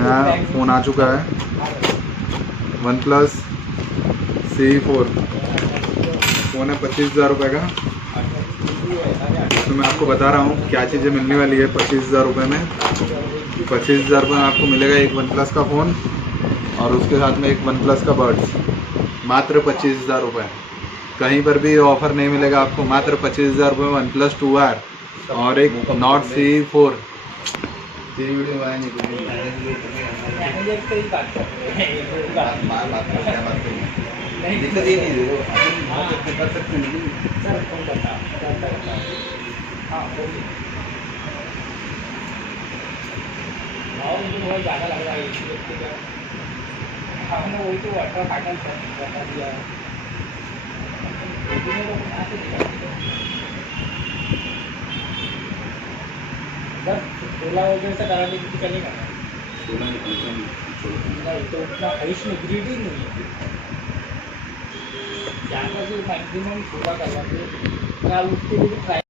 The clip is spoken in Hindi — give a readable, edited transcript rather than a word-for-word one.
नया फ़ोन आ चुका है OnePlus CE4। फ़ोन है 25,000 रुपये का। तो मैं आपको बता रहा हूँ क्या चीज़ें मिलने वाली है 25,000 रुपये में। 25,000 रुपये में आपको मिलेगा एक OnePlus का फ़ोन और उसके साथ में एक OnePlus का बड्स, मात्र 25,000 रुपये। कहीं पर भी ऑफ़र नहीं मिलेगा आपको। मात्र 25,000 रुपये में OnePlus 2R और एक Nord CE4। तेरी वीडियो बनाई नहीं दिक्कत ही नहीं ज़्यादा लग रहा है। हमने वही तो वाटर फाइनल बता दिया है। बस 16 वजह से कराने की चलेगा। 16 नहीं तो उतना हाइस्ट में ग्रिड ही नहीं है। ज़्यादा जो मैक्सिमम 16 करवा के उसके लिए ट्राई